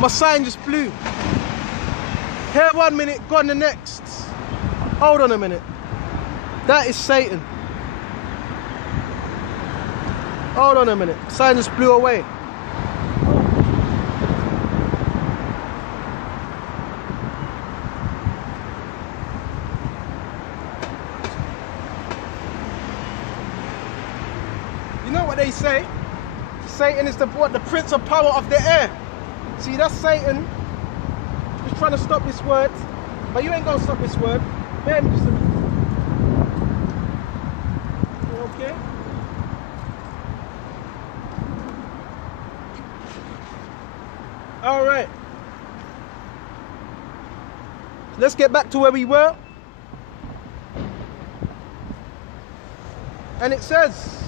My sign just blew. Here 1 minute, gone the next. Hold on a minute. That is Satan. Hold on a minute. Sign just blew away. You know what they say? Satan is the prince of power of the air. See, that's Satan. Just trying to stop this word. But you ain't gonna stop this word. Bear me just a minute. Okay? Alright. Let's get back to where we were. And it says,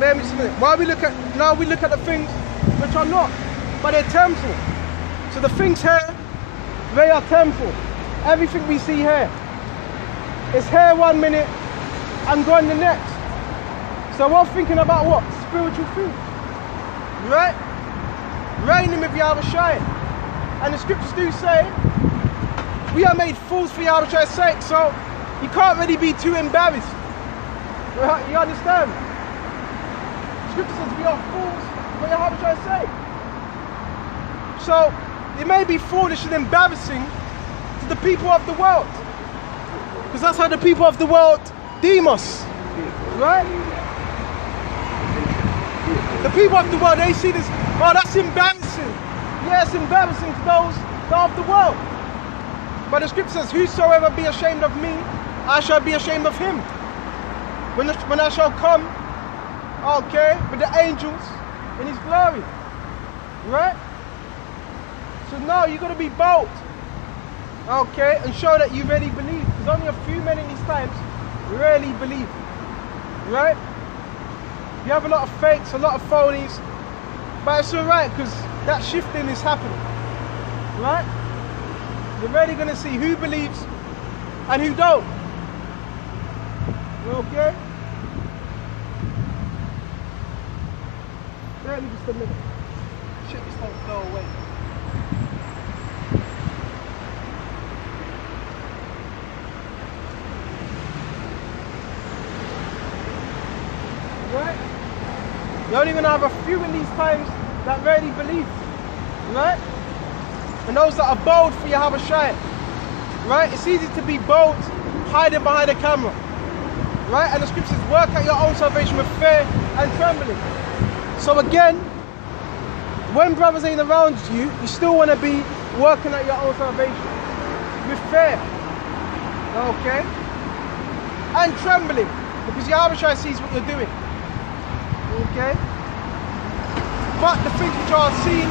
bear me just a minute. Now we look at the things which are not, but they're temporal. So the things here, they are temporal. Everything we see here is here 1 minute and gone the next. So we're thinking about what? Spiritual things. Right? Reigning with Yahawashi. And the scriptures do say, we are made fools for Yahawashi's sake, so you can't really be too embarrassed. Right? You understand? The scripture says we are fools for Yahawashi's sake. So it may be foolish and embarrassing to the people of the world, because that's how the people of the world deem us, right? The people of the world, they see this, oh, that's embarrassing. Yeah, it's embarrassing to those that are of the world. But the scripture says, whosoever be ashamed of me, I shall be ashamed of him. When I shall come, okay, with the angels in his glory, right? So now you're going to be bold, okay, and show that you really believe. There's only a few men in these times who really believe, right? You have a lot of fakes, a lot of phonies, but it's alright because that shifting is happening, right? You're really going to see who believes and who don't, okay? Let me just a minute. Shit just won't go away. Right? You're only going to have a few in these times that really believe, right? And those that are bold for Yahawashi, right? It's easy to be bold hiding behind a camera, right? And the scriptures work out your own salvation with fear and trembling. So again, when brothers ain't around you, you still want to be working at your own salvation with fear, okay? And trembling, because Yahawashi sees what you're doing. Okay? But the things which are seen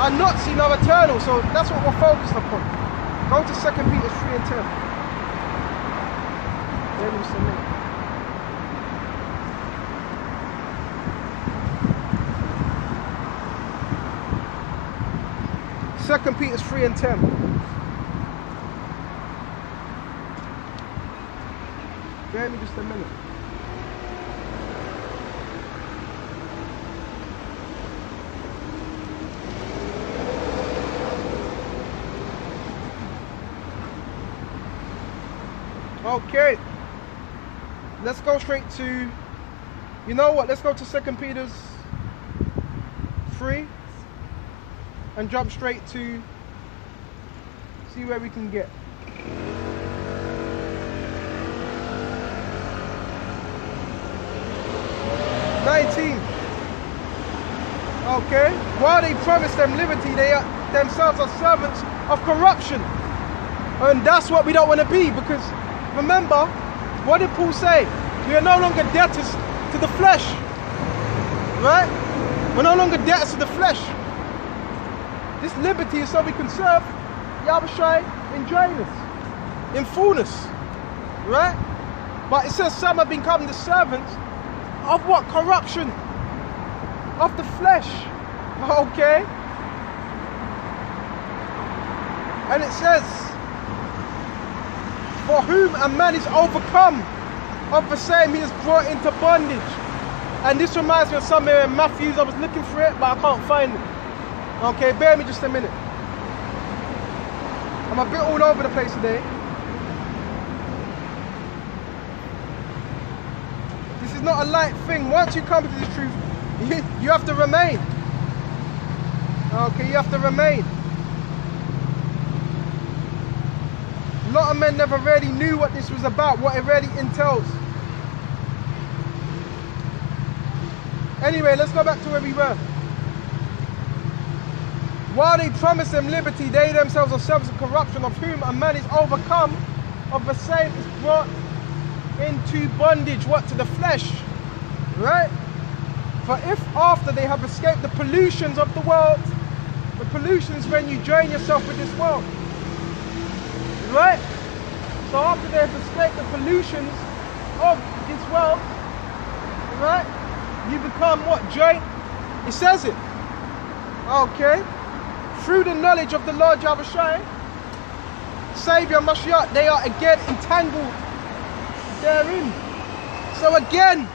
are not seen are eternal, so that's what we're focused upon. Go to 2 Pt2 3 and 10. There we submit. Second Pt2 3 and 10. Bear me just a minute. Okay, let's go straight to, you know what, let's go to 2 Peter's 3 and jump straight to see where we can get. Okay, while they promise them liberty, they themselves are servants of corruption. And that's what we don't want to be, because remember, what did Paul say? We are no longer debtors to the flesh, right? We're no longer debtors to the flesh. This liberty is so we can serve Yahawashi in dryness, in fullness, right? But it says some have become the servants of what? Corruption, of the flesh, okay? And it says, for whom a man is overcome, of the same he is brought into bondage. And this reminds me of somewhere in Matthew. I was looking for it, but I can't find it. Okay, bear me just a minute. I'm a bit all over the place today. This is not a light thing. Once you come to the truth, you have to remain. Okay, you have to remain. A lot of men never really knew what this was about, what it really entails. Anyway, let's go back to where we were. While they promise them liberty, they themselves are servants of corruption, of whom a man is overcome, of the same is brought into bondage. What? To the flesh. Right? For if after they have escaped the pollutions of the world, the pollutions when you join yourself with this world. Right? So after they have escaped the pollutions of this world, right? You become what? Joint. It says it. Okay. Through the knowledge of the Lord Yahawashi, Savior Mashiyach, they are again entangled therein. So again,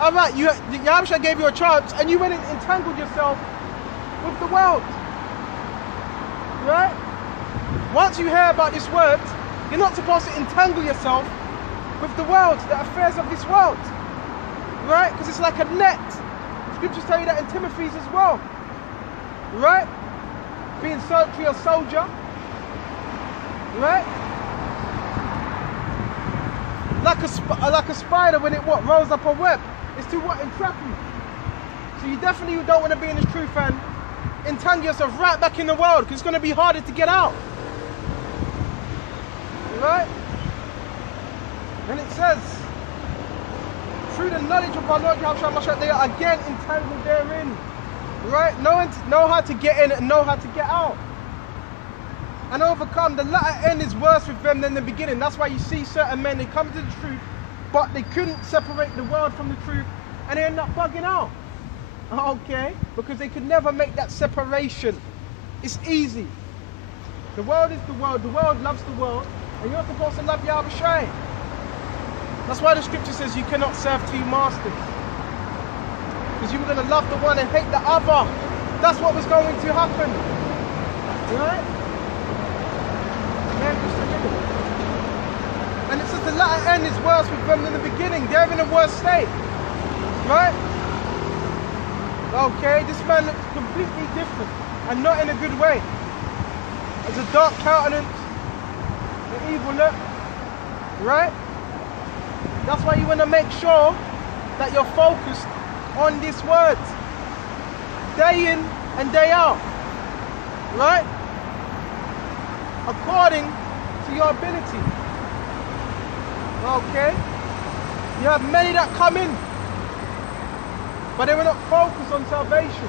alright, Yahawashi gave you a chance and you went and entangled yourself with the world. Right? Once you hear about this word, you're not supposed to entangle yourself with the world, the affairs of this world. Right? Because it's like a net. Scriptures tell you that in Timothy's as well. Right? Being solitary or soldier. Right? Like a spider when it what? Rolls up a web. It's to what? Entrap you. So you definitely don't want to be in this truth and entangle yourself right back in the world, because it's going to be harder to get out. Right? And it says, through the knowledge of our Lord Yahawashi Mashiyach, they are again entangled therein. Right? Know how to get in and know how to get out. And overcome. The latter end is worse with them than the beginning. That's why you see certain men, they come to the truth, but they couldn't separate the world from the truth, and they end up bugging out. Okay? Because they could never make that separation. It's easy. The world is the world loves the world, and you're supposed to love Yahawashi. That's why the scripture says you cannot serve two masters. Because you were going to love the one and hate the other. That's what was going to happen. Right? And it says the latter end is worse with them than the beginning. They're in a worse state. Right? Okay, this man looks completely different and not in a good way. There's a dark countenance, an evil look. Right? That's why you want to make sure that you're focused on this word. Day in and day out. Right? According to your ability. Okay? You have many that come in, but they were not focused on salvation.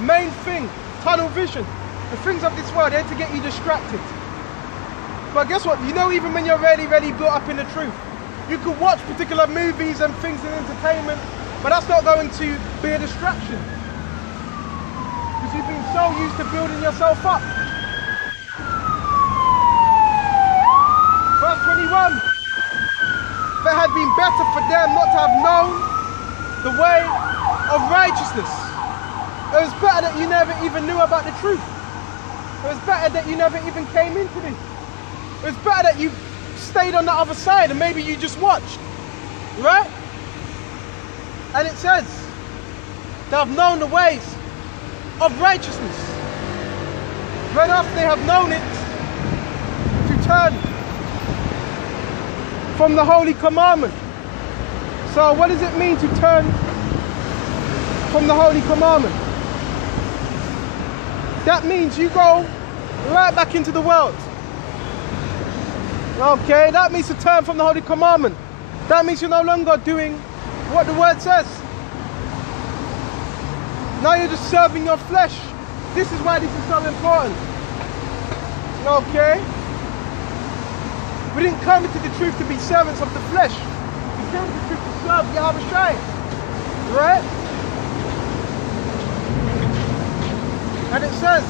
Main thing, tunnel vision. The things of this world, they're to get you distracted. But guess what? You know, even when you're really built up in the truth, you could watch particular movies and things in entertainment, but that's not going to be a distraction. Because you've been so used to building yourself up. Verse 21. If it had been better for them not to have known the way of righteousness. It was better that you never even knew about the truth. It was better that you never even came into this. It was better that you stayed on the other side and maybe you just watched. Right? And it says, they have known the ways of righteousness. When after they have known it, to turn from the holy commandment. So what does it mean to turn from the holy commandment? That means you go right back into the world. Okay, that means to turn from the holy commandment. That means you're no longer doing what the word says. Now you're just serving your flesh. This is why this is so important. Okay? We didn't come into the truth to be servants of the flesh. We came into the truth to serve Yahawashi. Right? And it says,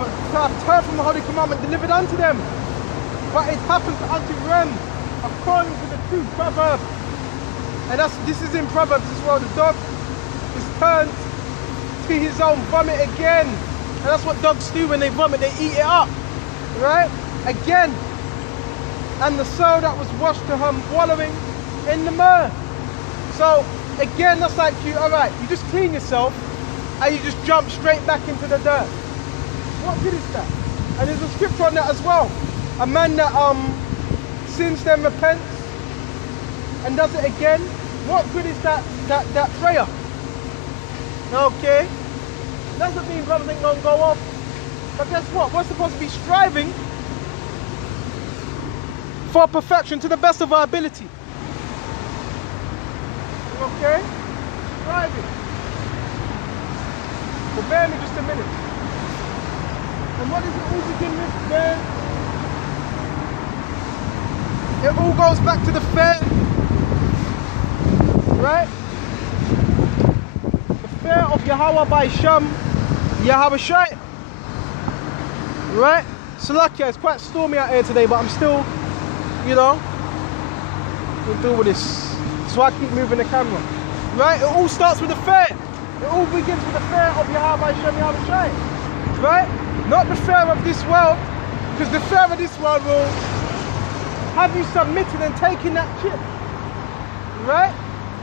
to have turned from the holy commandment delivered unto them. But it happens unto them according to the true proverb. And this is in Proverbs as well. The dog is turned to his own vomit again. And that's what dogs do when they vomit, they eat it up, right? Again. And the soul that was washed to him wallowing in the mire. So again, that's like you, all right, you just clean yourself and you just jump straight back into the dirt. What good is that? And there's a scripture on that as well. A man that sins then repents and does it again. What good is that prayer? Okay. Doesn't mean brothers ain't gonna go off. But guess what? We're supposed to be striving for perfection to the best of our ability. Okay? Striving. So bear me just a minute. And what does it all begin with there? It all goes back to the fear. Right? The fear of Yahawashi. Right? So lucky, it's quite stormy out here today, but I'm still, you know, we'll deal with this. So I keep moving the camera. Right? It all starts with the fear. It all begins with the fear of Yahawashi. Right? Not the fear of this world, because the fear of this world will have you submitted and taking that chip. Right?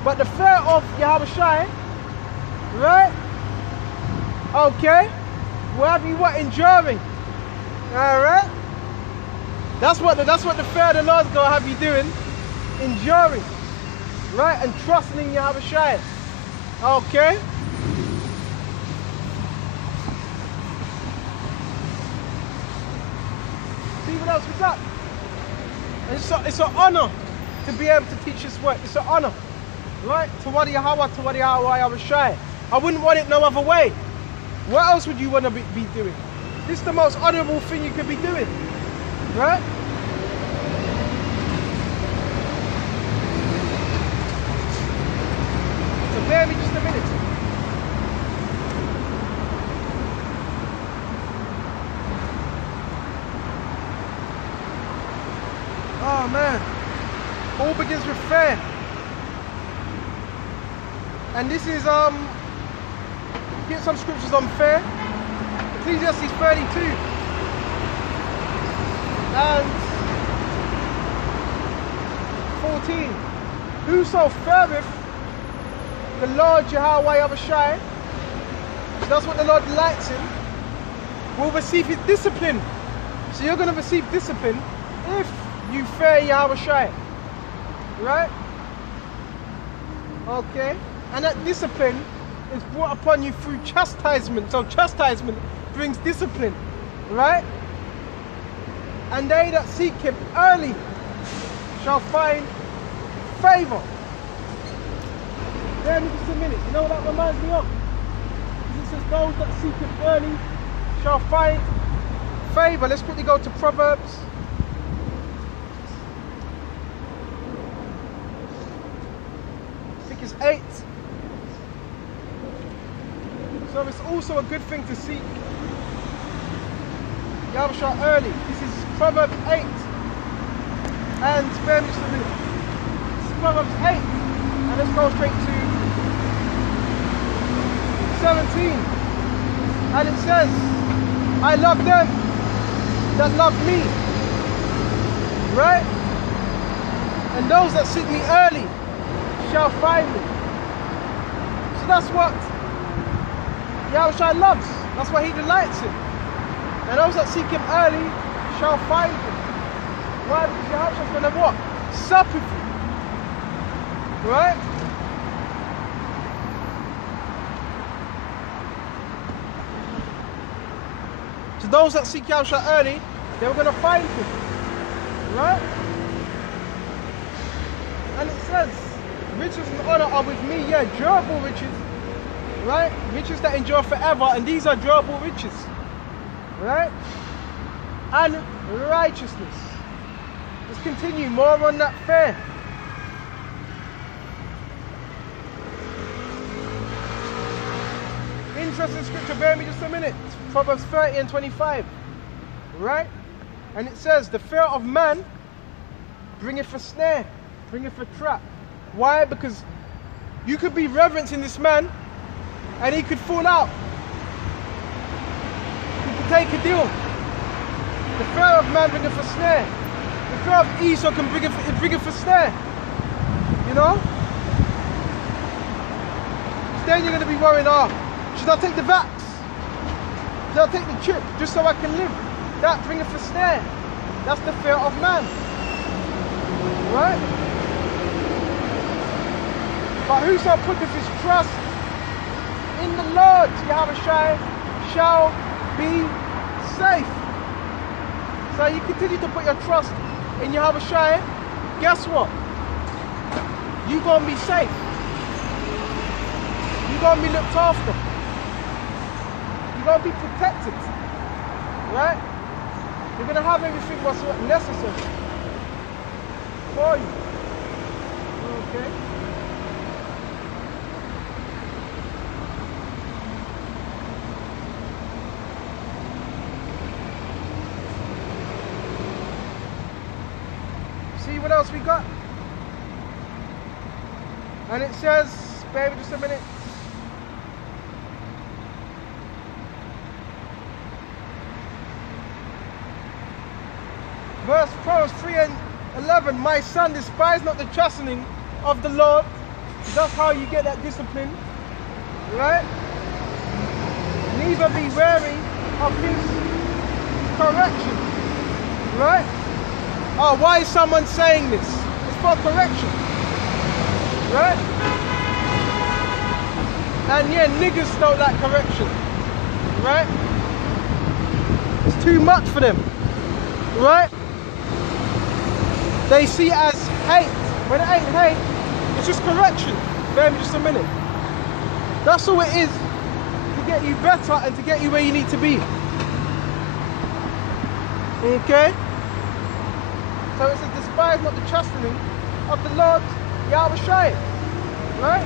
But the fear of Yahawashi, right? Okay? Will have you what? Enduring. Alright? That's what the fear of the Lord's gonna have you doing. Enduring. Right? And trusting in Yahawashi. Okay? See what else we got? And it's an honor to be able to teach this work. It's an honor. Right? Tawadi Yahawashi. I wouldn't want it no other way. What else would you want to be doing? This is the most honorable thing you could be doing. Right? So bear me just a minute. Oh man. All begins with fear. And this is get some scriptures on fear. Ecclesiastes 32 and 14. Whoso feareth the Lord Yahawashi, so that's what the Lord delights in, will receive his discipline. So you're going to receive discipline if you fear Yahawashi. Right? Okay. And that discipline is brought upon you through chastisement. So chastisement brings discipline, right? And they that seek him early shall find favor. Bear me just a minute. You know what that reminds me of? It says those that seek him early shall find favor. Let's quickly go to Proverbs. I think it's 8. So it's also a good thing to seek Yahawashi early. This is Proverbs 8. And spare me just a minute. This is Proverbs 8. And let's go straight to 17. And it says, I love them that love me. Right? And those that seek me early shall find me. So that's what Yahawashi loves. That's why he delights in. And those that seek him early shall find him. Why? Because Yahawashi's going to what? Sup with you. Right? So those that seek Yahawashi early, they're going to find him. Right? And it says, riches and honor are with me. Yeah, durable riches. Right? Riches that endure forever, and these are durable riches. Right? And righteousness. Let's continue more on that fear. Interesting scripture, bear me just a minute. Proverbs 30 and 25. Right? And it says, the fear of man bringeth a snare, bringeth a trap. Why? Because you could be reverencing this man, and he could fall out. He could take a deal. The fear of man bringeth for snare. The fear of Esau can bring it for snare. You know? Then you're going to be worrying, should I take the vax? Should I take the chip just so I can live? That bringeth for snare. That's the fear of man. Right? But whoso putteth his trust in the Lord, Yahawashi, shall be safe. So you continue to put your trust in Yahawashi, guess what? You're going to be safe. You're going to be looked after. You're going to be protected. Right? You're going to have everything what's necessary for you. Okay? See what else we got? And it says, baby, just a minute. Verse Proverbs 3:11, my son, despise not the chastening of the Lord. That's how you get that discipline. Right? Neither be wary of his correction. Right? Oh, why is someone saying this? It's for correction. Right? And yeah, niggas don't like correction. Right? It's too much for them. Right? They see it as hate. When it ain't hate, it's just correction. Bear me just a minute. That's all it is, to get you better and to get you where you need to be. Okay? So it says, despise not the chastening of the Lord Yahawashi. Right?